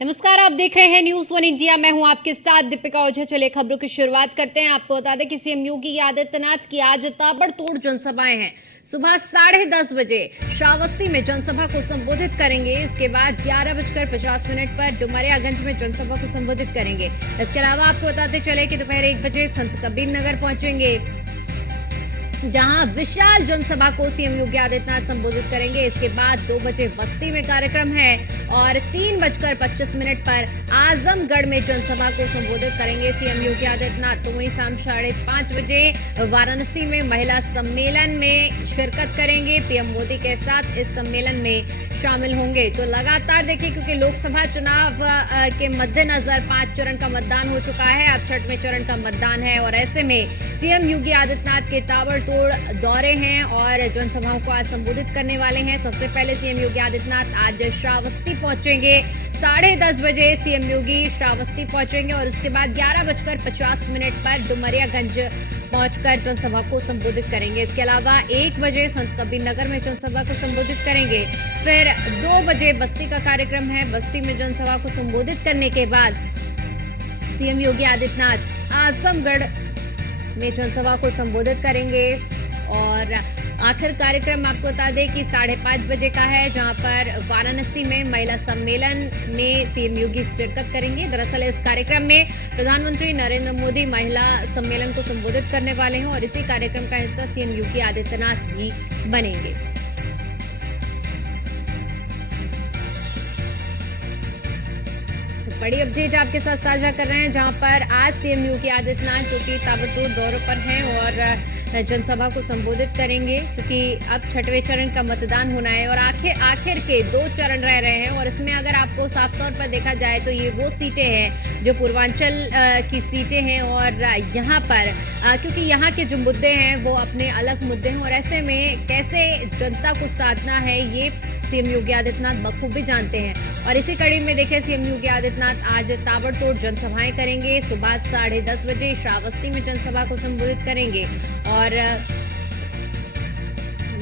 नमस्कार, आप देख रहे हैं न्यूज़ वन इंडिया। मैं हूं आपके साथ दीपिका ओझा। चलिए खबरों की शुरुआत करते हैं। आपको बता दें कि सीएम योगी आदित्यनाथ की आज ताबड़तोड़ जनसभाएं हैं। सुबह 10:30 बजे श्रावस्ती में जनसभा को संबोधित करेंगे। इसके बाद 11:50 पर डुमरियागंज में जनसभा को संबोधित करेंगे। इसके अलावा आपको बताते चले कि दोपहर 1 बजे संत कबीर नगर पहुंचेंगे, जहां विशाल जनसभा को सीएम योगी आदित्यनाथ संबोधित करेंगे। इसके बाद 2 बजे बस्ती में कार्यक्रम है और 3:25 पर आजमगढ़ में जनसभा को संबोधित करेंगे सीएम योगी आदित्यनाथ। तो वहीं शाम 5:30 बजे वाराणसी में महिला सम्मेलन में शिरकत करेंगे। पीएम मोदी के साथ इस सम्मेलन में शामिल होंगे। तो लगातार देखिए, क्योंकि लोकसभा चुनाव के मद्देनजर 5 चरण का मतदान हो चुका है, अब 6वें चरण का मतदान है और ऐसे में सीएम योगी आदित्यनाथ के ताबड़तोड़ दौरे हैं और जनसभाओं को आज संबोधित करने वाले हैं। सबसे पहले सीएम योगी आदित्यनाथ आज श्रावस्ती पहुंचेंगे। 10:30 बजे सीएम योगी श्रावस्ती पहुंचेंगे और उसके बाद 11:50 पर डुमरियागंज पहुंचकर जनसभा को संबोधित करेंगे। इसके अलावा 1 बजे संत कबीर नगर में जनसभा को संबोधित करेंगे। फिर 2 बजे बस्ती का कार्यक्रम है। बस्ती में जनसभा को संबोधित करने के बाद सीएम योगी आदित्यनाथ आजमगढ़ में जनसभा को संबोधित करेंगे और आखिर कार्यक्रम आपको बता दें कि 5:30 बजे का है, जहां पर वाराणसी में महिला सम्मेलन में सीएम योगी शिरकत करेंगे। दरअसल इस कार्यक्रम में प्रधानमंत्री नरेंद्र मोदी महिला सम्मेलन को संबोधित करने वाले हैं और इसी कार्यक्रम का हिस्सा सीएम योगी आदित्यनाथ भी बनेंगे। बड़ी अपडेट आपके साथ साझा कर रहे हैं, जहां पर आज सीएम योगी आदित्यनाथ जो कि ताबड़तोड़ दौरों पर हैं और जनसभा को संबोधित करेंगे, क्योंकि अब 6वें चरण का मतदान होना है और आखिर के 2 चरण रह रहे हैं। और इसमें अगर आपको साफ तौर पर देखा जाए तो ये वो सीटें हैं जो पूर्वांचल की सीटें हैं और यहाँ पर क्योंकि यहाँ के जो मुद्दे हैं वो अपने अलग मुद्दे हैं और ऐसे में कैसे जनता को साधना है ये सीएम योगी आदित्यनाथ बखूबी जानते हैं। और इसी कड़ी में देखिए, सीएम योगी आदित्यनाथ आज ताबड़तोड़ जनसभाएं करेंगे। सुबह 10:30 बजे श्रावस्ती में जनसभा को संबोधित करेंगे और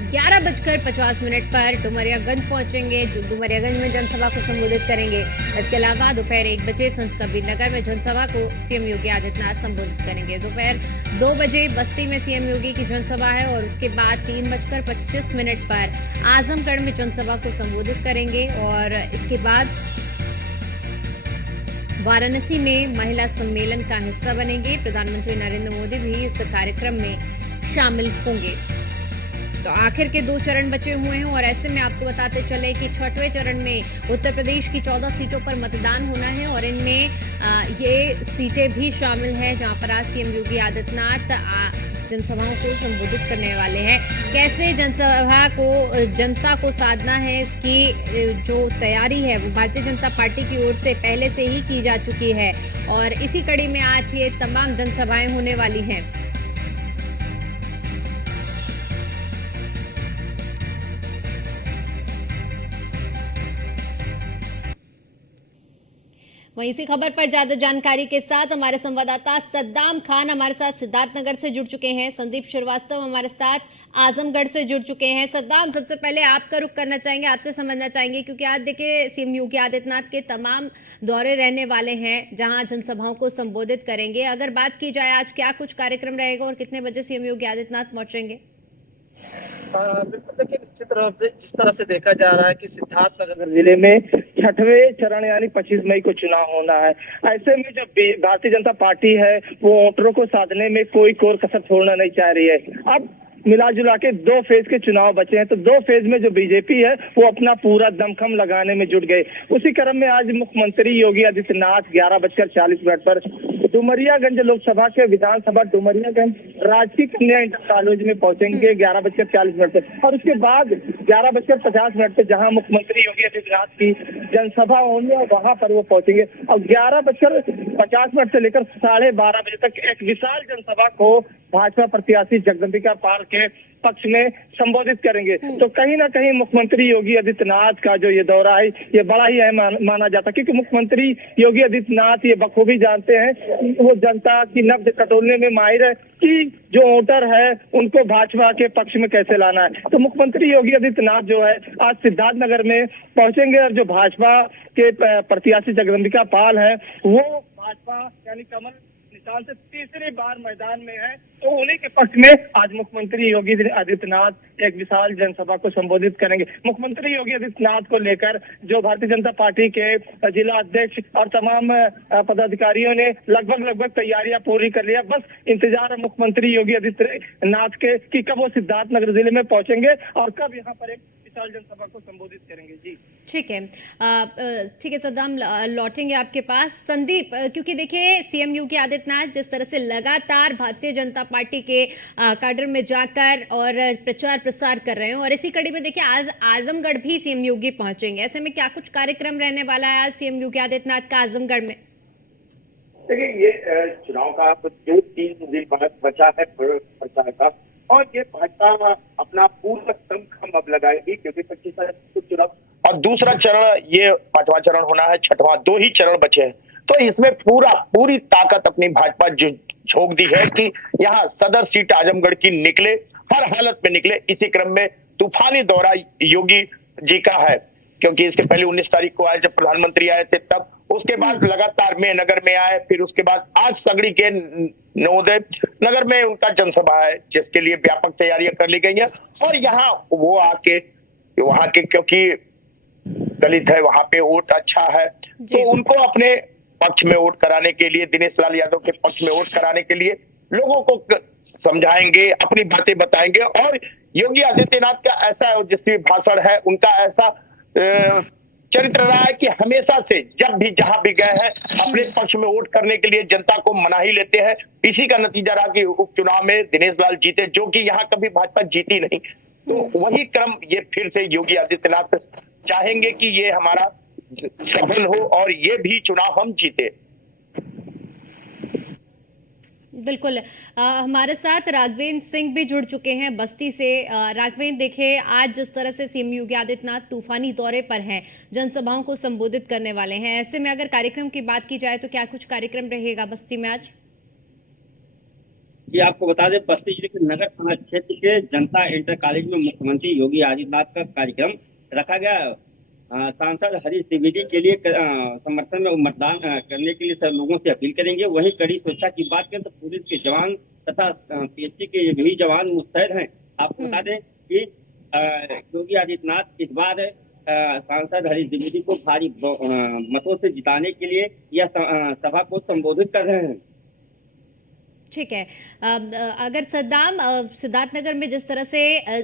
11:50 पर डुमरियागंज पहुंचेंगे। डुमरियागंज में जनसभा को संबोधित करेंगे। इसके अलावा दोपहर 1 बजे संत कबीर नगर में जनसभा को सीएम योगी आदित्यनाथ संबोधित करेंगे। दोपहर 2 बजे बस्ती में सीएम योगी की जनसभा है और उसके बाद 3:25 पर आजमगढ़ में जनसभा को संबोधित करेंगे और इसके बाद वाराणसी में महिला सम्मेलन का हिस्सा बनेंगे। प्रधानमंत्री नरेंद्र मोदी भी इस कार्यक्रम में शामिल होंगे। तो आखिर के 2 चरण बचे हुए हैं और ऐसे में आपको बताते चले कि 6वें चरण में उत्तर प्रदेश की 14 सीटों पर मतदान होना है और इनमें ये सीटें भी शामिल हैं, जहां पर आज सीएम योगी आदित्यनाथ जनसभाओं को संबोधित करने वाले हैं। कैसे जनसभा को जनता को साधना है, इसकी जो तैयारी है वो भारतीय जनता पार्टी की ओर से पहले से ही की जा चुकी है और इसी कड़ी में आज ये तमाम जनसभाएं होने वाली हैं। वहीं इसी खबर पर ज्यादा जानकारी के साथ हमारे संवाददाता सद्दाम खान हमारे साथ सिद्धार्थनगर से जुड़ चुके हैं। संदीप श्रीवास्तव हमारे साथ आजमगढ़ से जुड़ चुके हैं। सद्दाम, सबसे पहले आपका रुख करना चाहेंगे, आपसे समझना चाहेंगे, क्योंकि आज देखिए सीएम योगी आदित्यनाथ के तमाम दौरे रहने वाले हैं, जहां जनसभाओं को संबोधित करेंगे। अगर बात की जाए आज क्या कुछ कार्यक्रम रहेगा और कितने बजे सीएम योगी आदित्यनाथ पहुंचेंगे? बिल्कुल, देखिए निश्चित रूप से जिस तरह से देखा जा रहा है कि सिद्धार्थनगर जिले में 6वें चरण यानी 25 मई को चुनाव होना है। ऐसे में जो भारतीय जनता पार्टी है वो वोटरों को साधने में कोई कोर कसर छोड़ना नहीं चाह रही है। अब मिला जुला के 2 फेज के चुनाव बचे हैं, तो 2 फेज में जो बीजेपी है वो अपना पूरा दमखम लगाने में जुट गए। उसी क्रम में आज मुख्यमंत्री योगी आदित्यनाथ 11:40 पर डुमरियागंज लोकसभा के विधानसभा डुमरियागंज राजकीय कन्या इंटर कॉलेज में पहुंचेंगे 11:40 पर और उसके बाद 11:50 पर जहां मुख्यमंत्री योगी आदित्यनाथ की जनसभा होगी और वहां पर वो पहुंचेंगे और 11:50 से लेकर 12:30 बजे तक एक विशाल जनसभा को भाजपा प्रत्याशी जगदम्बिका पाल के पक्ष में संबोधित करेंगे। तो कहीं ना कहीं मुख्यमंत्री योगी आदित्यनाथ का जो ये दौरा है ये बड़ा ही अहम माना जाता है, क्योंकि मुख्यमंत्री योगी आदित्यनाथ ये बखूबी जानते हैं कि वो जनता की नब्ज टटोलने में माहिर है कि जो वोटर है उनको भाजपा के पक्ष में कैसे लाना है। तो मुख्यमंत्री योगी आदित्यनाथ जो है आज सिद्धार्थनगर में पहुंचेंगे और जो भाजपा के प्रत्याशी जगदम्बिका पाल है वो भाजपा यानी कमल निशान से तीसरी बार मैदान में है, तो उन्हीं के पक्ष में आज मुख्यमंत्री योगी आदित्यनाथ एक विशाल जनसभा को संबोधित करेंगे। मुख्यमंत्री योगी आदित्यनाथ को लेकर जो भारतीय जनता पार्टी के जिला अध्यक्ष और तमाम पदाधिकारियों ने लगभग तैयारियां पूरी कर लिया। बस इंतजार है मुख्यमंत्री योगी आदित्यनाथ के कि कब वो सिद्धार्थनगर जिले में पहुंचेंगे और कब यहाँ पर एक विशाल जनसभा को संबोधित करेंगे। जी ठीक है, ठीक है सद्दाम, लौटेंगे आपके पास। संदीप, क्योंकि देखिए सीएम योगी आदित्यनाथ जिस तरह से लगातार भारतीय जनता पार्टी के काडर में जाकर और प्रचार प्रसार कर रहे हैं, और इसी कड़ी में देखिए आज आजमगढ़ भी सीएम योगी पहुंचेंगे, ऐसे में क्या कुछ कार्यक्रम रहने वाला है आज सीएम योगी आदित्यनाथ का आजमगढ़ में? देखिए, ये चुनाव का 2-3 दिन बाद बचा है प्रचार का, और ये भाजपा अपना पूरा दमखम अब लगाएगी, क्योंकि 25 तारीख को चुनाव और दूसरा चरण, ये 5वां चरण होना है, 6वां 2 ही चरण बचे हैं। तो इसमें पूरी ताकत अपनी भाजपा झोंक दी है कि यहाँ सदर सीट आजमगढ़ की निकले, हर हालत में निकले। इसी क्रम में तूफानी दौरा योगी जी का है, क्योंकि इसके पहले 19 तारीख को आए, जब प्रधानमंत्री आए थे तब, उसके बाद लगातार में नगर में आए, फिर उसके बाद आज सगड़ी के नवोदय नगर में उनका जनसभा है, जिसके लिए व्यापक तैयारियां कर ली गई हैं। और यहाँ वो आके वहां के, क्योंकि दलित है वहां पे वोट अच्छा है, तो उनको अपने पक्ष में वोट कराने के लिए, दिनेश लाल यादव के पक्ष में वोट कराने के लिए लोगों को समझाएंगे, अपनी बातें बताएंगे। और योगी आदित्यनाथ का ऐसा जिस भाषण है, उनका ऐसा चरित्र रहा है कि हमेशा से जब भी जहां भी गए हैं अपने पक्ष में वोट करने के लिए जनता को मना ही लेते हैं। इसी का नतीजा रहा कि उपचुनाव में दिनेश लाल जीते, जो कि यहाँ कभी भाजपा जीती नहीं। तो वही क्रम ये फिर से योगी आदित्यनाथ चाहेंगे कि ये हमारा सफल हो और ये भी चुनाव हम जीते। बिल्कुल, हमारे साथ राघवेंद्र सिंह भी जुड़ चुके हैं बस्ती से। राघवेंद्र, देखिए आज जिस तरह से सीएम योगी आदित्यनाथ तूफानी दौरे पर हैं, जनसभाओं को संबोधित करने वाले हैं, ऐसे में अगर कार्यक्रम की बात की जाए तो क्या कुछ कार्यक्रम रहेगा बस्ती में आज? ये आपको बता दें, बस्ती जिले के नगर थाना क्षेत्र के जनता इंटर कॉलेज में मुख्यमंत्री योगी आदित्यनाथ का कार्यक्रम रखा गया। सांसद हरीश द्विवेदी के लिए समर्थन में मतदान करने के लिए सब लोगों से अपील करेंगे। वहीं कड़ी सुरक्षा की बात करें तो पुलिस के जवान तथा पीएससी के भी जवान मुस्तैद हैं। आपको बता दें कि योगी आदित्यनाथ इस बार सांसद हरीश द्विवेदी को भारी मतों से जिताने के लिए यह सभा को संबोधित कर रहे हैं। ठीक है, अगर सद्दाम, सिद्धार्थनगर में जिस तरह से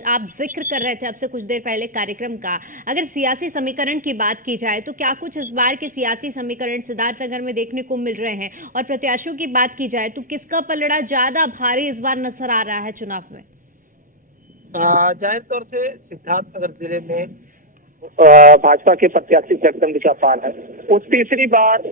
आप जिक्र कर रहे थे अब से कुछ देर पहले कार्यक्रम का, अगर सियासी समीकरण की बात की जाए तो क्या कुछ इस बार के सियासी समीकरण सिद्धार्थनगर में देखने को मिल रहे हैं? और प्रत्याशियों की बात की जाए तो किसका पलड़ा ज्यादा भारी इस बार नजर आ रहा है चुनाव में? जाहिर तौर से सिद्धार्थनगर जिले में भाजपा के प्रत्याशी जगदम्बिका पाल है, वो तीसरी बार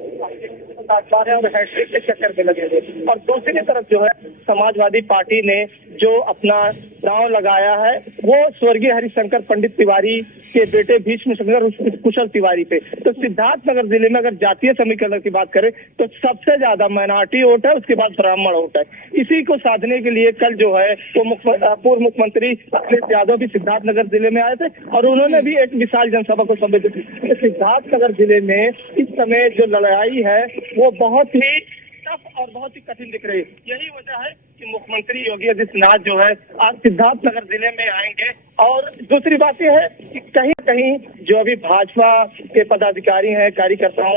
और हैट्रिक के चक्कर में लगे थे। और दूसरी तरफ जो है समाजवादी पार्टी ने जो अपना दांव लगाया है वो स्वर्गीय हरिशंकर पंडित तिवारी के बेटे भीष्म शंकर कुशल तिवारी पे। तो सिद्धार्थनगर जिले में अगर जातीय समीकरण की बात करें तो सबसे ज्यादा माइनॉरिटी वोट है, उसके बाद ब्राह्मण वोट है। इसी को साधने के लिए कल जो है वो पूर्व मुख्यमंत्री अखिलेश यादव भी सिद्धार्थनगर जिले में आए थे और उन्होंने भी एक विशाल जनसभा को संबोधित की। सिद्धार्थनगर जिले में इस समय जो लड़ाई है वो बहुत ही टफ और बहुत ही कठिन दिख रही है। यही वजह है कि मुख्यमंत्री योगी आदित्यनाथ जो है आज सिद्धार्थनगर जिले में आएंगे। और दूसरी बात यह है कि कहीं न कहीं जो अभी भाजपा के पदाधिकारी हैं, कार्यकर्ता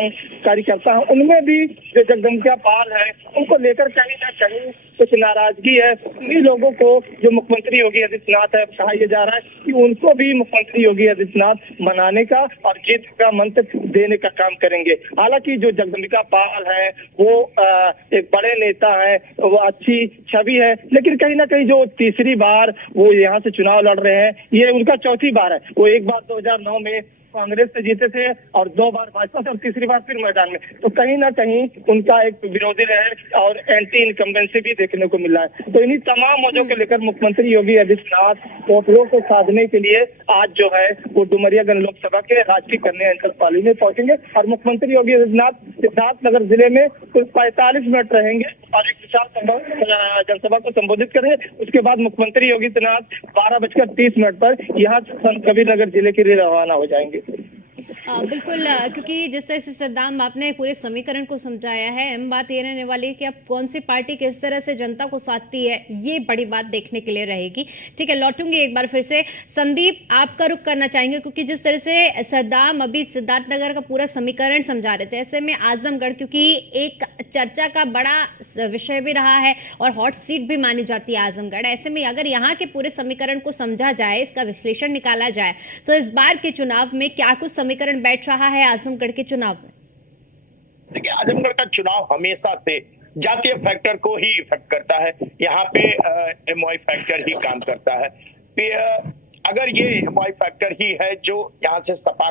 हैं, उनमें भी जो जगदम्बिका पाल है उनको लेकर कहीं ना कहीं कुछ नाराजगी है। उन्हीं लोगों को जो मुख्यमंत्री योगी आदित्यनाथ है, कहा यह जा रहा है कि उनको भी मुख्यमंत्री योगी आदित्यनाथ मनाने का और जीत का मंत्र देने का काम करेंगे। हालांकि जो जगदम्बिका पाल है वो एक बड़े नेता है, वो अच्छी छवि है, लेकिन कहीं ना कहीं जो तीसरी बार वो यहाँ से चुनाव लड़ रहे हैं, ये उनका चौथी बार है। वो एक बार 2009 में कांग्रेस से जीते थे और 2 बार भाजपा से और तीसरी बार फिर मैदान में, तो कहीं ना कहीं उनका एक विरोधी रहे और एंटी इनकम्बेंसी भी देखने को मिला है। तो इन्हीं तमाम वजहों को लेकर मुख्यमंत्री योगी आदित्यनाथ वोटरों को साधने के लिए आज जो है वो डुमरियागंज लोकसभा के राजकीय कन्या इंटर कॉलेज में पहुंचेंगे और मुख्यमंत्री योगी आदित्यनाथ सिद्धार्थनगर जिले में कुल 45 मिनट रहेंगे और एक विशाल जनसभा को संबोधित करेंगे। उसके बाद मुख्यमंत्री योगी आदित्यनाथ 12:30 पर यहाँ संत कबीर नगर जिले के लिए रवाना हो जाएंगे। बिल्कुल, क्योंकि जिस तरह से सद्दाम आपने पूरे समीकरण को समझाया है, अहम बात ये रहने वाली है कि अब कौन सी पार्टी किस तरह से जनता को साधती है, ये बड़ी बात देखने के लिए रहेगी। ठीक है, लौटूंगी एक बार फिर से। संदीप, आपका रुख करना चाहेंगे, क्योंकि जिस तरह से सद्दाम अभी सिद्धार्थनगर का पूरा समीकरण समझा रहे थे, ऐसे में आजमगढ़, क्योंकि एक चर्चा का बड़ा विषय भी रहा है और हॉट सीट भी मानी जाती है आजमगढ़, ऐसे में अगर यहाँ के पूरे समीकरण को समझा जाए, इसका विश्लेषण निकाला जाए, तो इस बार के चुनाव में क्या कुछ समीकरण बैठ रहा है आजमगढ़ के चुनाव में? देखिए, आजमगढ़ का चुनाव हमेशा से जातीय फैक्टर को ही इफेक्ट करता है। यहाँ पे एमवाई फैक्टर ही काम करता है। अगर ये एमवाई फैक्टर ही है जो यहाँ से सपा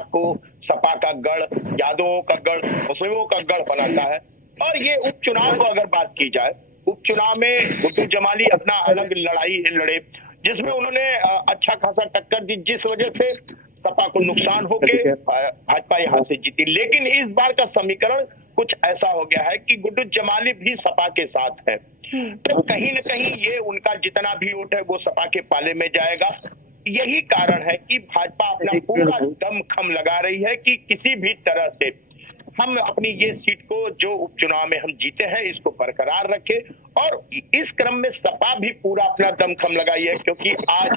का गढ़, यादवों का गढ़, मुस्लिमों का गढ़ बनाता है। और ये उपचुनाव को अगर बात की जाए, उपचुनाव में गुड्डू जमाली अपना अलग लड़ाई लड़े, जिसमें उन्होंने अच्छा खासा टक्कर दी, जिस वजह से सपा को नुकसान होके भाजपा यहाँ से जीती। लेकिन इस बार का समीकरण कुछ ऐसा हो गया है कि गुड्डू जमाली भी सपा के साथ है, तो कहीं न कहीं ये उनका जितना भी वोट है वो सपा के पाले में जाएगा। यही कारण है कि भाजपा अपना पूरा दमखम लगा रही है कि किसी भी तरह से हम अपनी ये सीट को जो उपचुनाव में हम जीते हैं इसको बरकरार रखें। और इस क्रम में सपा भी पूरा अपना दमखम लगाई है, क्योंकि आज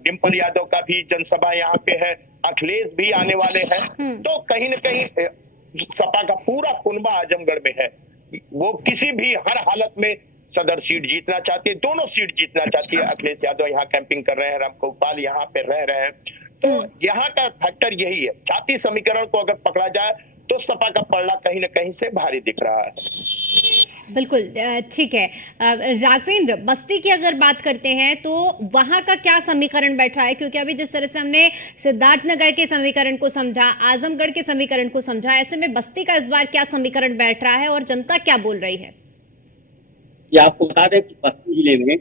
डिम्पल यादव का भी जनसभा यहाँ पे है, अखिलेश भी आने वाले हैं। तो कहीं न कहीं सपा का पूरा कुनबा आजमगढ़ में है, वो किसी भी हर हालत में सदर सीट जीतना चाहती है, दोनों सीट जीतना चाहती है। अखिलेश यादव यहाँ कैंपिंग कर रहे हैं, रामगोपाल यहाँ पे रह रहे हैं, तो यहाँ का फैक्टर यही है। जातीय समीकरण को अगर पकड़ा जाए तो सपा का पलड़ा कहीं न कहीं से भारी दिख रहा है। बिल्कुल, ठीक है। राघवेंद्र, बस्ती की अगर बात करते हैं तो वहां का क्या समीकरण बैठ रहा है? क्योंकि अभी जिस तरह से हमने सिद्धार्थनगर के समीकरण को समझा, आजमगढ़ के समीकरण को समझा, ऐसे में बस्ती का इस बार क्या समीकरण बैठ रहा है और जनता क्या बोल रही है? ये आपको बता दें कि बस्ती जिले में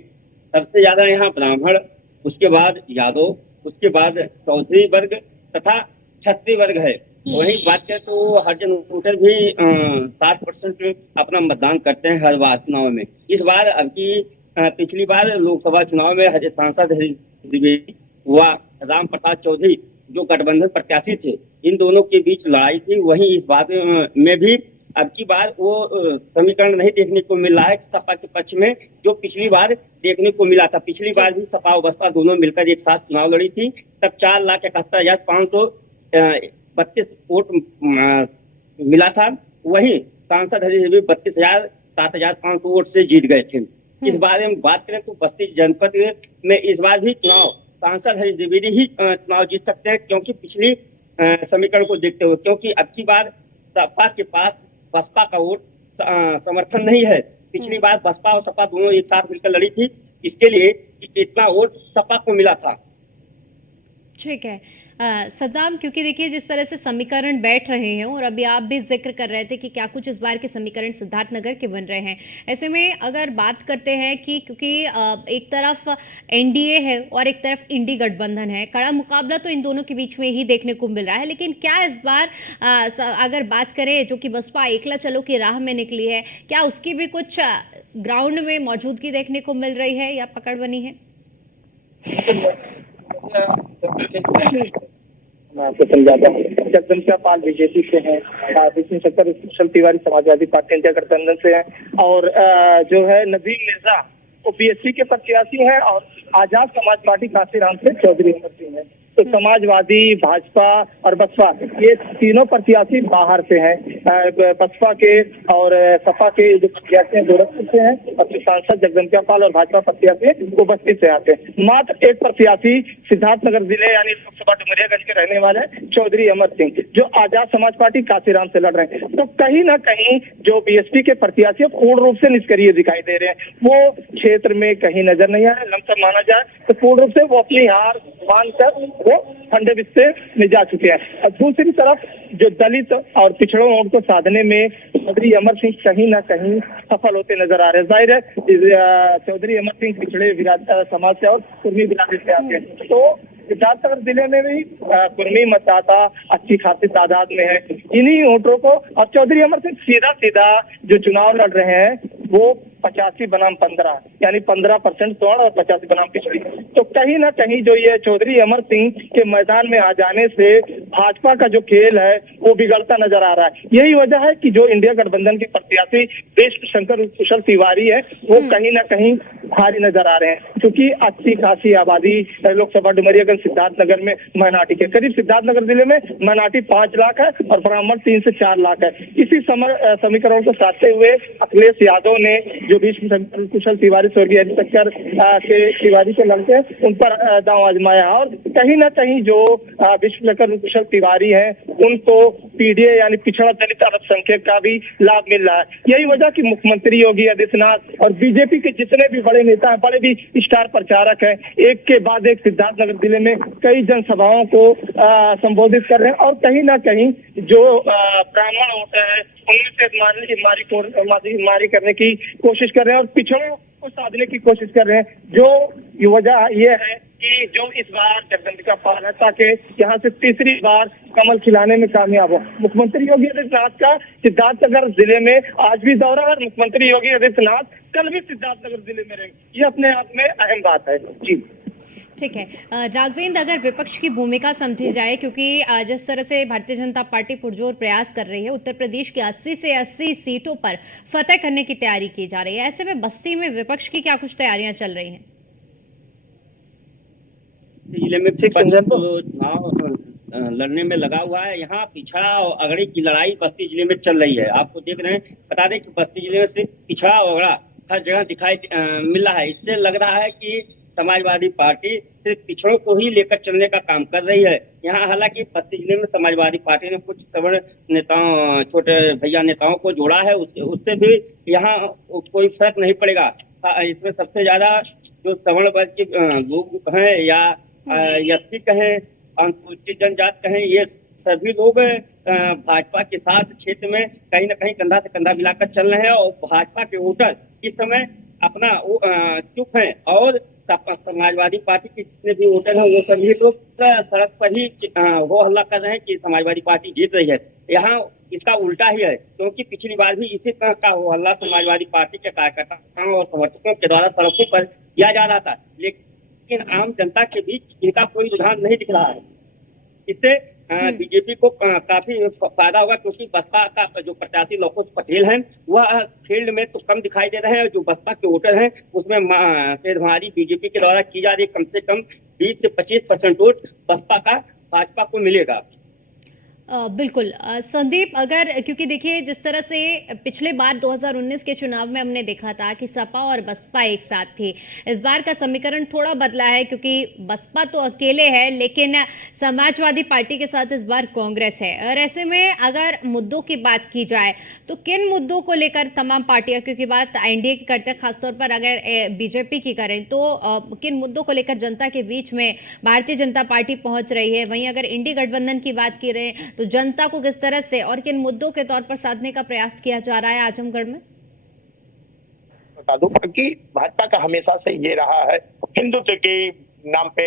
सबसे ज्यादा यहाँ ब्राह्मण, उसके बाद यादव, उसके बाद चौधरी वर्ग तथा क्षत्रिय वर्ग है। वही बात करें तो हरिजन वोटर भी 60% अपना मतदान करते हैं हर बार चुनाव में। इस बार अब की पिछली बार लोकसभा चुनाव में सांसद हरीश द्विवेदी व राम प्रसाद चौधरी जो गठबंधन प्रत्याशी थे, इन दोनों के बीच लड़ाई थी। वहीं इस बात में भी अब की बार वो समीकरण नहीं देखने को मिल रहा है सपा के पक्ष में, जो पिछली बार देखने को मिला था। पिछली बार भी सपा और बसपा दोनों मिलकर एक साथ चुनाव लड़ी थी, तब 4,71,532 वोट मिला था। वहीं सांसद हरीश भी 32,07,500 वोट से जीत गए थे। इस बारे में बात करें तो बस्ती जनपद में इस बार भी चुनाव सांसद हरीश द्विवेदी ही चुनाव जीत सकते हैं, क्योंकि पिछली समीकरण को देखते हुए, क्योंकि अब की बार सपा के पास बसपा का वोट समर्थन नहीं है। पिछली बार बसपा और सपा दोनों एक साथ मिलकर लड़ी थी, इसके लिए इतना वोट सपा को मिला था। ठीक है सद्दाम, क्योंकि देखिए जिस तरह से समीकरण बैठ रहे हैं और अभी आप भी जिक्र कर रहे थे कि क्या कुछ इस बार के समीकरण सिद्धार्थनगर के बन रहे हैं, ऐसे में अगर बात करते हैं कि क्योंकि एक तरफ एनडीए है और एक तरफ इंडी गठबंधन है, कड़ा मुकाबला तो इन दोनों के बीच में ही देखने को मिल रहा है। लेकिन क्या इस बार अगर बात करें जो कि बसपा एकला चलो की राह में निकली है, क्या उसकी भी कुछ ग्राउंड में मौजूदगी देखने को मिल रही है या पकड़ बनी है? मैं आपको समझाता हूँ। जगदम्बिका पाल बीजेपी से हैं, विष्णु शंकर कुशल तिवारी समाजवादी पार्टी इंडिया गठबंधन से हैं, और जो है नदीम मिर्जा वो बीएसपी के प्रत्याशी हैं, और आजाद समाज पार्टी काशीराम से चौधरी अमर सिंह है। तो समाजवादी, भाजपा और बसपा ये तीनों प्रत्याशी बाहर से हैं। बसपा के और सपा के जो प्रत्याशी हैं गोरखपुर से हैं, और सांसद जगदम्बिका पाल और भाजपा प्रत्याशी वो बस्ती से आते हैं। मात्र एक प्रत्याशी सिद्धार्थनगर जिले यानी लोकसभा डुमरियागंज के रहने वाले चौधरी अमर सिंह, जो आजाद समाज पार्टी काशीराम से लड़ रहे हैं। तो कहीं ना कहीं जो बीएसपी के प्रत्याशी पूर्ण रूप से निष्क्रिय दिखाई दे रहे हैं, वो क्षेत्र में कहीं नजर नहीं आ रहे। लमसम माना जाए तो पूर्ण रूप से वो अपनी हार मानकर वो फंडे बिस्ते में जा चुके हैं। और दूसरी तरफ जो दलित और पिछड़ों वोट को साधने में चौधरी अमर सिंह कहीं ना कहीं सफल होते नजर आ रहे हैं। जाहिर है चौधरी अमर सिंह पिछड़े समाज से और कुर्मी बिरादरी से आते हैं, तो सिद्धार्थनगर जिले में भी कुर्मी मतदाता अच्छी खासी तादाद में है। इन्हीं वोटरों को अब चौधरी अमर सिंह सीधा सीधा जो चुनाव लड़ रहे हैं वो 85 बनाम 15 यानी 15% स्वर्ण और 85 बनाम पिछड़ी। तो कहीं ना कहीं जो ये चौधरी अमर सिंह के मैदान में आ जाने से भाजपा का जो खेल है वो बिगड़ता नजर आ रहा है। यही वजह है कि जो इंडिया गठबंधन के प्रत्याशी विष्णु शंकर कुशल तिवारी है वो कहीं ना कहीं भारी नजर आ रहे हैं, क्योंकि अच्छी खासी आबादी लोकसभा डुमरियागंज सिद्धार्थनगर में माइनॉरिटी के करीब सिद्धार्थनगर जिले में माइनॉरिटी 5 लाख है और ब्राह्मण 3 से 4 लाख है। इसी समीकरण को साधते हुए अखिलेश यादव ने जो विष्णु शंकर कुशल तिवारी स्वर्गीय हरिशंकर के तिवारी के लड़के उन पर दांव आजमाया और कहीं ना कहीं जो विष्णु शंकर कुशल तिवारी है उनको पीडीए यानी पिछड़ा दलित अल्पसंख्यक का भी लाभ मिल रहा है। यही वजह कि मुख्यमंत्री योगी आदित्यनाथ और बीजेपी के जितने भी बड़े नेता हैं, बड़े भी स्टार प्रचारक हैं, एक के बाद एक सिद्धार्थनगर जिले में कई जनसभाओं को संबोधित कर रहे हैं और कहीं ना कहीं जो ब्राह्मण वोट है उनमें से मारी करने की कोशिश कर रहे हैं और पिछड़ों को साधने की कोशिश कर रहे हैं। जो वजह ये है कि जो इस बार जगदम्बिका पाल है ताकि यहाँ से तीसरी बार कमल खिलाने में कामयाब हो। मुख्यमंत्री योगी आदित्यनाथ का सिद्धार्थनगर जिले में आज भी दौरा है और मुख्यमंत्री योगी आदित्यनाथ कल भी सिद्धार्थनगर जिले में रहेंगे। ये अपने आप में अहम बात है। जी ठीक है राघवेंद्र, अगर विपक्ष की भूमिका समझी जाए, क्योंकि जिस तरह से भारतीय जनता पार्टी पुरजोर प्रयास कर रही है, उत्तर प्रदेश की 80 से 80 सीटों पर फतह करने की तैयारी की जा रही है, ऐसे में बस्ती में विपक्ष की क्या कुछ तैयारियां चल रही हैं? जिले में चुनाव लड़ने में लगा हुआ है। यहाँ पिछड़ा और अगड़े की लड़ाई बस्ती जिले में चल रही है। आपको देख रहे हैं, बता दें कि बस्ती जिले में सिर्फ पिछड़ा और अगड़ा हर जगह दिखाई मिल रहा है। इससे लग रहा है कि समाजवादी पार्टी सिर्फ पिछड़ों को ही लेकर चलने का काम कर रही है। यहाँ हालांकि बस्ती जिले में समाजवादी पार्टी ने कुछ सवर्ण नेताओं, छोटे भैया नेताओं को जोड़ा है, उससे भी यहाँ कोई फर्क नहीं पड़ेगा। इसमें सबसे ज्यादा जो सवर्ण वर्ग के लोग कहें या एससी कहें, अनुसूचित जनजाति कहें, ये सभी लोग भाजपा के साथ क्षेत्र में कहीं ना कहीं कंधा से कंधा मिलाकर चल रहे हैं और भाजपा के वोटर इस समय अपना चुप हैं और समाजवादी पार्टी के जितने भी वोटर हैं वो सभी लोग सड़क पर ही वो हल्ला कर रहे हैं कि समाजवादी पार्टी जीत रही है। यहाँ इसका उल्टा ही है, क्योंकि पिछली बार भी इसी तरह का वो हल्ला समाजवादी पार्टी के कार्यकर्ताओं और समर्थकों के द्वारा सड़कों पर किया जा रहा था, लेकिन आम जनता के बीच इनका कोई रुझान नहीं दिख रहा है। इससे बीजेपी को काफी फायदा होगा, क्योंकि बसपा का जो प्रत्याशी लौकुश पटेल हैं वह फील्ड में तो कम दिखाई दे रहे हैं। जो बसपा के वोटर हैं उसमें शेरधारी बीजेपी के द्वारा की जा रही कम से कम 20 से 25% वोट बसपा का भाजपा को मिलेगा। बिल्कुल संदीप, अगर क्योंकि देखिए जिस तरह से पिछले बार 2019 के चुनाव में हमने देखा था कि सपा और बसपा एक साथ थी, इस बार का समीकरण थोड़ा बदला है क्योंकि बसपा तो अकेले है लेकिन समाजवादी पार्टी के साथ इस बार कांग्रेस है। और ऐसे में अगर मुद्दों की बात की जाए तो किन मुद्दों को लेकर तमाम पार्टियां, क्योंकि बात एनडीए की करते हैं, खासतौर पर अगर बीजेपी की करें तो किन मुद्दों को लेकर जनता के बीच में भारतीय जनता पार्टी पहुंच रही है? वहीं अगर इंडी गठबंधन की बात की रहे तो जनता को किस तरह से और किन मुद्दों के तौर पर साधने का प्रयास किया जा रहा है आजमगढ़ में? बता दूं कि भाजपा का हमेशा से ये रहा है, हिंदुत्व के नाम पे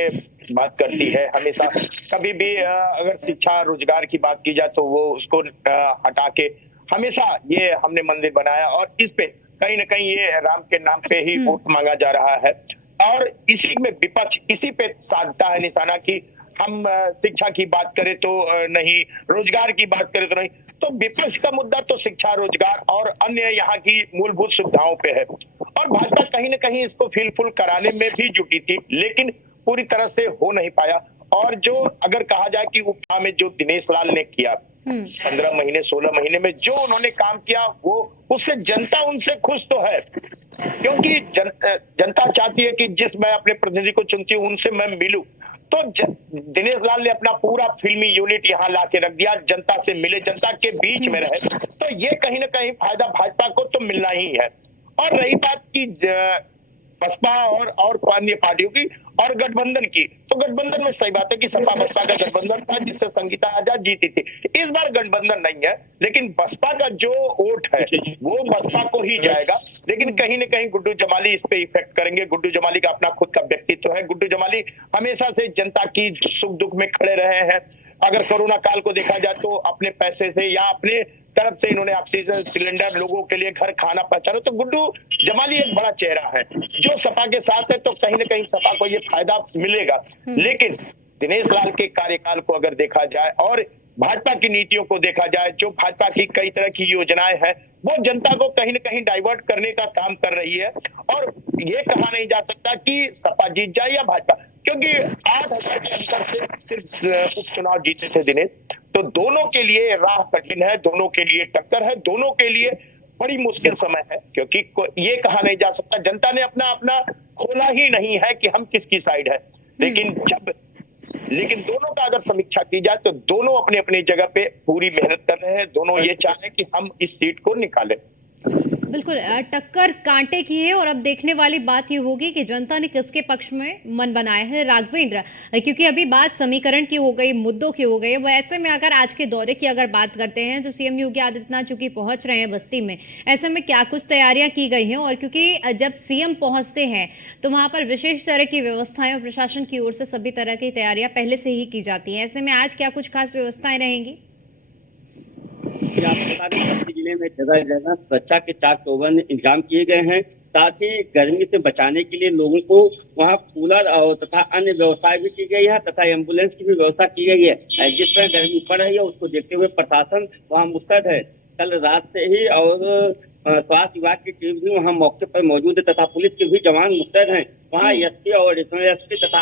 बात करती है हमेशा। कभी भी अगर शिक्षा रोजगार की बात की जाए तो वो उसको हटा के हमेशा ये हमने मंदिर बनाया और इस पे कहीं ना कहीं ये राम के नाम पे ही वोट मांगा जा रहा है। और इसी में विपक्ष इसी पे साधता है निशाना कि हम शिक्षा की बात करें तो नहीं, रोजगार की बात करें तो नहीं। तो विपक्ष का मुद्दा तो शिक्षा, रोजगार और अन्य यहाँ की मूलभूत सुविधाओं पे है और भाजपा कहीं ना कहीं इसको फीलफुल कराने में भी जुटी थी, लेकिन पूरी तरह से हो नहीं पाया। और जो अगर कहा जाए कि उपचुनाव में जो दिनेश लाल ने किया 15 महीने 16 महीने में जो उन्होंने काम किया, वो उससे जनता उनसे खुश तो है, क्योंकि जनता चाहती है कि जिस मैं अपने प्रतिनिधि को चुनती हूँ उनसे मैं मिलूं। तो दिनेश लाल ने अपना पूरा फिल्मी यूनिट यहाँ ला के रख दिया, जनता से मिले, जनता के बीच में रहे, तो ये कहीं ना कहीं फायदा भाजपा को तो मिलना ही है। और रही बात की बसपा और अन्य पार्टियों की और गठबंधन की। तो गठबंधन में सही बात है कि सपा बसपा का गठबंधन था जिससे संगीता आजाद जीती थी। इस बार गठबंधन नहीं है, लेकिन बसपा का जो वोट है वो बसपा को ही जाएगा। लेकिन कहीं न कहीं गुड्डू जमाली इस पे इफेक्ट करेंगे। गुड्डू जमाली का अपना खुद का व्यक्तित्व है। गुड्डू जमाली हमेशा से जनता की सुख दुख में खड़े रहे हैं। अगर कोरोना काल को देखा जाए तो अपने पैसे से या अपने तरफ से इन्होंने ऑक्सीजन सिलेंडर लोगों के लिए घर खाना पहुंचाना। तो गुड्डू जमाली एक बड़ा चेहरा है जो सपा के साथ है, तो कहीं ना कहीं सपा को ये फायदा मिलेगा। लेकिन दिनेश लाल के कार्यकाल को अगर देखा जाए और भाजपा की नीतियों को देखा जाए, जो भाजपा की कई तरह की योजनाएं हैं वो जनता को कहीं ना कहीं डाइवर्ट करने का काम कर रही है। और ये कहा नहीं जा सकता कि सपा जीत जाए या भाजपा, क्योंकि 8,000 के अंतर से सिर्फ उपचुनाव जीते थे दिनेश। तो दोनों के लिए राह कठिन है, दोनों के लिए टक्कर है, दोनों के लिए बड़ी मुश्किल समय है। क्योंकि ये कहा नहीं जा सकता, जनता ने अपना खोला ही नहीं है कि हम किसकी साइड है। लेकिन दोनों का अगर समीक्षा की जाए तो दोनों अपनी अपनी जगह पे पूरी मेहनत कर रहे हैं। दोनों ये चाह रहे हैं कि हम इस सीट को निकालें। बिल्कुल टक्कर कांटे की है और अब देखने वाली बात ये होगी कि जनता ने किसके पक्ष में मन बनाया है। राघवेंद्र, क्योंकि अभी बात समीकरण की हो गई, मुद्दों की हो गई, वैसे में अगर आज के दौरे की अगर बात करते हैं तो सीएम योगी आदित्यनाथ चूंकि पहुंच रहे हैं बस्ती में, ऐसे में क्या कुछ तैयारियां की गई हैं? और क्योंकि जब सीएम पहुंचते हैं तो वहां पर विशेष तरह की व्यवस्थाएं और प्रशासन की ओर से सभी तरह की तैयारियां पहले से ही की जाती हैं। ऐसे में आज क्या कुछ खास व्यवस्थाएं रहेंगी? आपको बता दें बस्ती जिले में जगह जगह सुरक्षा के चाक चौबंद इंतजाम किए गए हैं। साथ ही गर्मी से बचाने के लिए लोगों को वहां कूलर और तथा अन्य व्यवस्थाएं भी की गई है तथा एम्बुलेंस की भी व्यवस्था की गई है। जिस तरह गर्मी पड़ रही है उसको देखते हुए प्रशासन वहां मुस्तैद है। कल रात से ही और स्वास्थ्य विभाग की टीम भी वहां मौके पर मौजूद है तथा पुलिस के भी जवान मुस्तैद हैं। वहां एसपी और एडिशनल एसपी तथा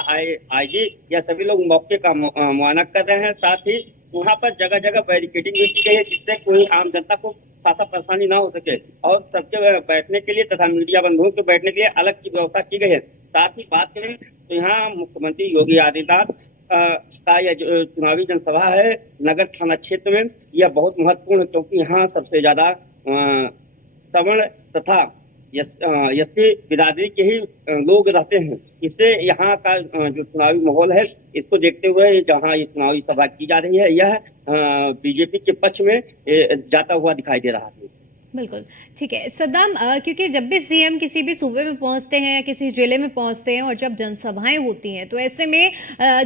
आईजी या सभी लोग मौके का मुआयना कर रहे हैं। साथ ही वहां पर जगह जगह बैरिकेडिंग भी की गई है जिससे कोई आम जनता को खासा परेशानी ना हो सके। और सबके बैठने के लिए तथा मीडिया बंधुओं के बैठने के लिए अलग की व्यवस्था की गई है। साथ ही बात करें तो यहाँ मुख्यमंत्री योगी आदित्यनाथ का यह चुनावी जनसभा है नगर थाना क्षेत्र में, यह बहुत महत्वपूर्ण है क्योंकि यहाँ सबसे ज्यादा सवर्ण तथा एससी बिरादरी के ही लोग रहते हैं। इससे यहाँ का जो चुनावी माहौल है इसको देखते हुए जहाँ ये चुनावी सभा की जा रही है यह बीजेपी के पक्ष में जाता हुआ दिखाई दे रहा है। बिल्कुल ठीक है सद्दाम, क्योंकि जब भी सीएम किसी भी सूबे में पहुंचते हैं या किसी जिले में पहुंचते हैं और जब जनसभाएं होती हैं तो ऐसे में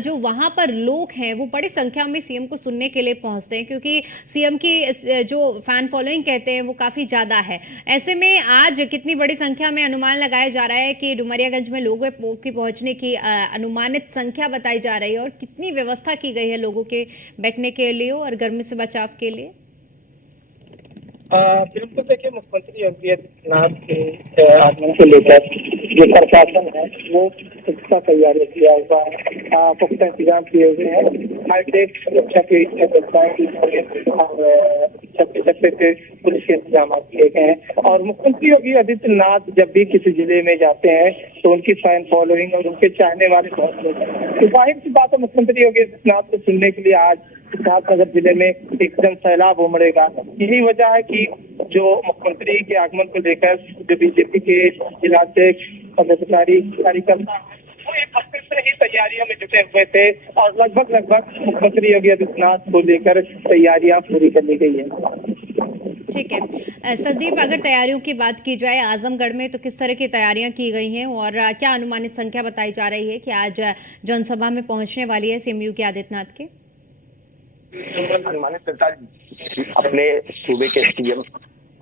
जो वहां पर लोग हैं वो बड़ी संख्या में सीएम को सुनने के लिए पहुंचते हैं, क्योंकि सीएम की जो फैन फॉलोइंग कहते हैं वो काफ़ी ज़्यादा है। ऐसे में आज कितनी बड़ी संख्या में अनुमान लगाया जा रहा है कि डुमरियागंज में लोगों की पहुँचने की अनुमानित संख्या बताई जा रही है, और कितनी व्यवस्था की गई है लोगों के बैठने के लिए और गर्मी से बचाव के लिए? बिल्कुल देखिए, मुख्यमंत्री योगी आदित्यनाथ के आगमन को लेकर जो प्रशासन है वो इसका तैयारी किया हुआ है, पुख्ता इंतजाम किए हुए हैं। हाईटेक सुरक्षा की व्यवस्थाएं की गई और छत्ते से पुलिस के इंतजाम किए गए हैं। और मुख्यमंत्री योगी आदित्यनाथ जब भी किसी जिले में जाते हैं तो उनकी फैन फॉलोइंग और उनके चाहने वाले बहुत लोग हैं। तो जाहिर सी बात है मुख्यमंत्री योगी आदित्यनाथ को सुनने के लिए आज सिद्धार्थनगर जिले में एकदम सैलाब उमड़ेगा। यही वजह है कि जो मुख्यमंत्री के आगमन को लेकर जो बीजेपी के जिलाध्यक्ष पदाधिकारी कार्यकर्ता वो एक हफ्ते से ही तैयारियों में जुटे हुए थे और लगभग मुख्यमंत्री योगी आदित्यनाथ को लेकर तैयारियां पूरी कर ली गई है। ठीक है संदीप, अगर तैयारियों की बात की जाए आजमगढ़ में तो किस तरह की तैयारियां की गई हैं और क्या अनुमानित संख्या बताई जा रही है कि आज जनसभा में पहुंचने वाली है सीएम योगी आदित्यनाथ के? अनुमानित अपने सूबे के सीएम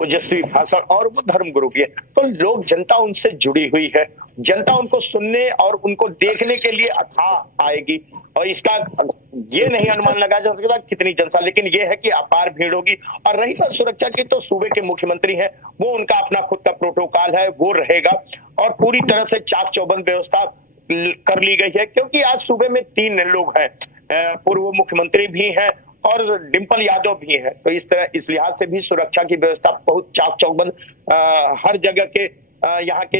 ओजस्वी भाषण और वो धर्मगुरु भी है, तो लोग जनता उनसे जुड़ी हुई है। जनता उनको सुनने और उनको देखने के लिए अथाह आएगी और इसका ये नहीं अनुमान लगाया जा सकता कितनी जनता, लेकिन ये है कि अपार भीड़ होगी। और रही बात सुरक्षा की तो सूबे के मुख्यमंत्री हैं, वो उनका अपना खुद का प्रोटोकॉल है वो रहेगा और पूरी तरह से चाक चौबंद व्यवस्था कर ली गई है। क्योंकि आज सूबे में 3 लोग हैं, पूर्व मुख्यमंत्री भी हैं और डिंपल यादव भी हैं, तो इस लिहाज से भी सुरक्षा की व्यवस्था बहुत चाक चौबंद हर जगह के यहाँ के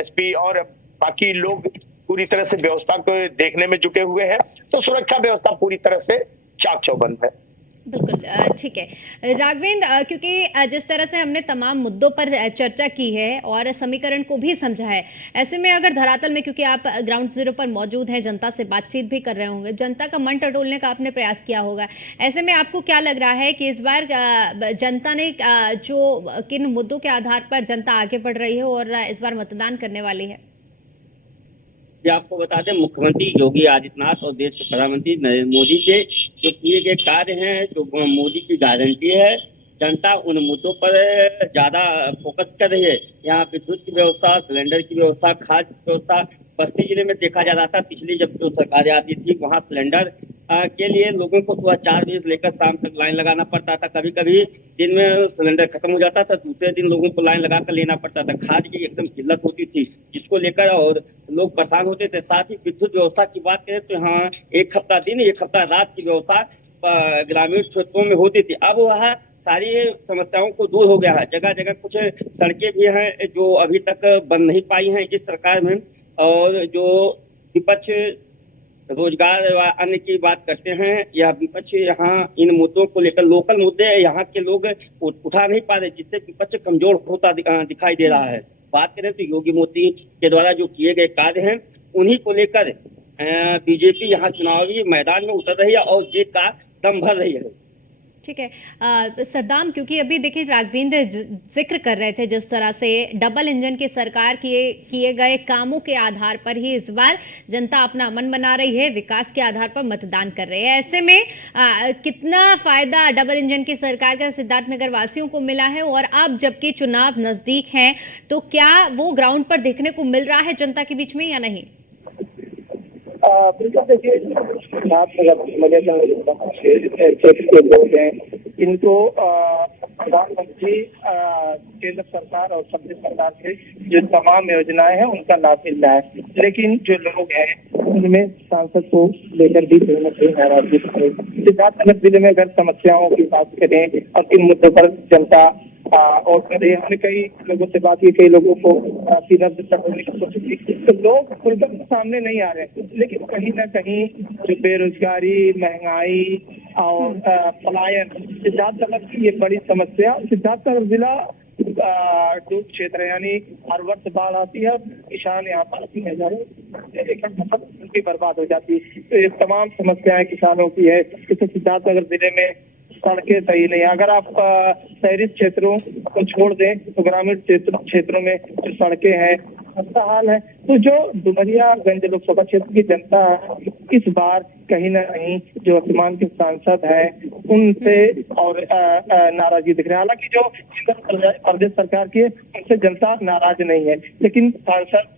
एसपी और बाकी लोग पूरी तरह से व्यवस्था को देखने में जुटे हुए हैं। तो सुरक्षा व्यवस्था पूरी तरह से चाक चौबंद है। बिल्कुल ठीक है राघवेंद्र, क्योंकि जिस तरह से हमने तमाम मुद्दों पर चर्चा की है और समीकरण को भी समझा है, ऐसे में अगर धरातल में, क्योंकि आप ग्राउंड जीरो पर मौजूद हैं, जनता से बातचीत भी कर रहे होंगे, जनता का मन टटोलने का आपने प्रयास किया होगा, ऐसे में आपको क्या लग रहा है कि इस बार जनता ने जो किन मुद्दों के आधार पर जनता आगे बढ़ रही है और इस बार मतदान करने वाली है? कि आपको बता दें, मुख्यमंत्री योगी आदित्यनाथ और देश के प्रधानमंत्री नरेंद्र मोदी के जो किए गए कार्य हैं, जो मोदी की गारंटी है, जनता उन मुद्दों पर ज्यादा फोकस कर रही है। यहाँ विद्युत की व्यवस्था, सिलेंडर की व्यवस्था, खाद की व्यवस्था। बस्ती जिले में देखा जा रहा था, पिछली जब जो सरकारें आती थी, वहाँ सिलेंडर के लिए लोगों को सुबह 4 बजे से लेकर शाम तक लाइन लगाना पड़ता था। कभी कभी दिन में सिलेंडर खत्म हो जाता था, दूसरे दिन लोगों को लाइन लगा कर लेना पड़ता था। खाद की एकदम किल्लत होती थी, जिसको लेकर और लोग परेशान होते थे। साथ ही विद्युत व्यवस्था की बात करें तो यहाँ एक हफ्ता दिन, एक हफ्ता रात की व्यवस्था ग्रामीण क्षेत्रों में होती थी। अब वह सारी समस्याओं को दूर हो गया है। जगह जगह कुछ सड़कें भी हैं जो अभी तक बन नहीं पाई हैं इस सरकार में। और जो विपक्ष रोजगार व अन्य की बात करते हैं, यह विपक्ष यहाँ इन मुद्दों को लेकर, लोकल मुद्दे यहाँ के लोग उठा नहीं पा रहे, जिससे विपक्ष कमजोर होता दिखाई दे रहा है। बात करें तो योगी मोदी के द्वारा जो किए गए कार्य हैं, उन्हीं को लेकर बीजेपी यहाँ चुनावी मैदान में उतर रही है और जीत का दम भर रही है। ठीक है सद्दाम, क्योंकि अभी देखिए राघवेंद्र जिक्र कर रहे थे जिस तरह से डबल इंजन की सरकार किए गए कामों के आधार पर ही इस बार जनता अपना मन बना रही है, विकास के आधार पर मतदान कर रही है। ऐसे में कितना फायदा डबल इंजन की सरकार का सिद्धार्थनगर वासियों को मिला है, और अब जबकि चुनाव नजदीक हैं तो क्या वो ग्राउंड पर देखने को मिल रहा है जनता के बीच में या नहीं? बिल्कुल, देखिए के लोग हैं, इनको प्रधानमंत्री केंद्र सरकार और प्रदेश सरकार के जो तमाम योजनाएं हैं उनका लाभ मिल रहा है। लेकिन जो लोग हैं उनमें सांसद को लेकर भी कहीं न कहीं नाराजगी है। सिद्धार्थनगर जिले में अगर समस्याओं की बात करें और किन मुद्दों पर जनता और करें, हमने कई लोगों से बात की, कई लोगों को सीधा करने की कोशिश की, तो लोग खुलकर सामने नहीं आ रहे। लेकिन कहीं ना कहीं जो बेरोजगारी, महंगाई और पलायन, सिद्धार्थनगर की ये बड़ी समस्या। सिद्धार्थनगर जिला डूब क्षेत्र है, यानी हर वर्ष बाढ़ आती है, किसान यहाँ पर 30,000 एकड़ फसल उनकी बर्बाद हो जाती है। तो ये तमाम समस्याएं किसानों की है। इसे सिद्धार्थनगर जिले में सड़कें सही नहीं। अगर आप शहरी क्षेत्रों को छोड़ दें तो ग्रामीण क्षेत्रों में जो सड़कें हैं अच्छा हाल है। तो जो डुमरियागंज लोकसभा क्षेत्र की जनता इस बार कहीं ना कहीं जो वर्तमान के सांसद हैं उनसे और नाराजगी दिख रही है। हालांकि जो प्रदेश सरकार की है उनसे जनता नाराज नहीं है, लेकिन सांसद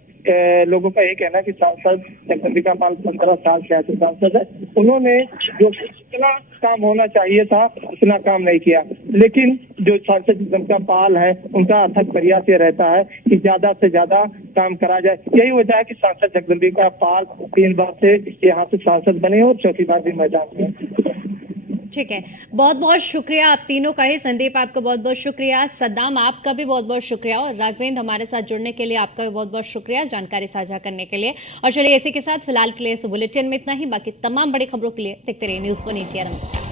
लोगों का ये कहना है कि सांसद जगदम्बिका पाल 15 साल से ऐसे सांसद है, उन्होंने जो जितना काम होना चाहिए था उतना काम नहीं किया। लेकिन जो सांसद जगदम्बिका पाल है उनका अथक प्रयास ये रहता है कि ज्यादा से ज्यादा काम करा जाए। यही वजह है कि सांसद जगदम्बिका पाल 3 बार से यहाँ से सांसद बने और 4थी बार भी मैदान में। ठीक है, बहुत बहुत शुक्रिया आप तीनों का ही। संदीप आपका बहुत बहुत शुक्रिया, सद्दाम आपका भी बहुत बहुत शुक्रिया, और राघवेंद्र हमारे साथ जुड़ने के लिए आपका भी बहुत बहुत शुक्रिया, जानकारी साझा करने के लिए। और चलिए इसी के साथ फिलहाल के लिए इस बुलेटिन में इतना ही। बाकी तमाम बड़ी खबरों के लिए देखते रहिए न्यूज़ 1 इंडिया। नमस्कार।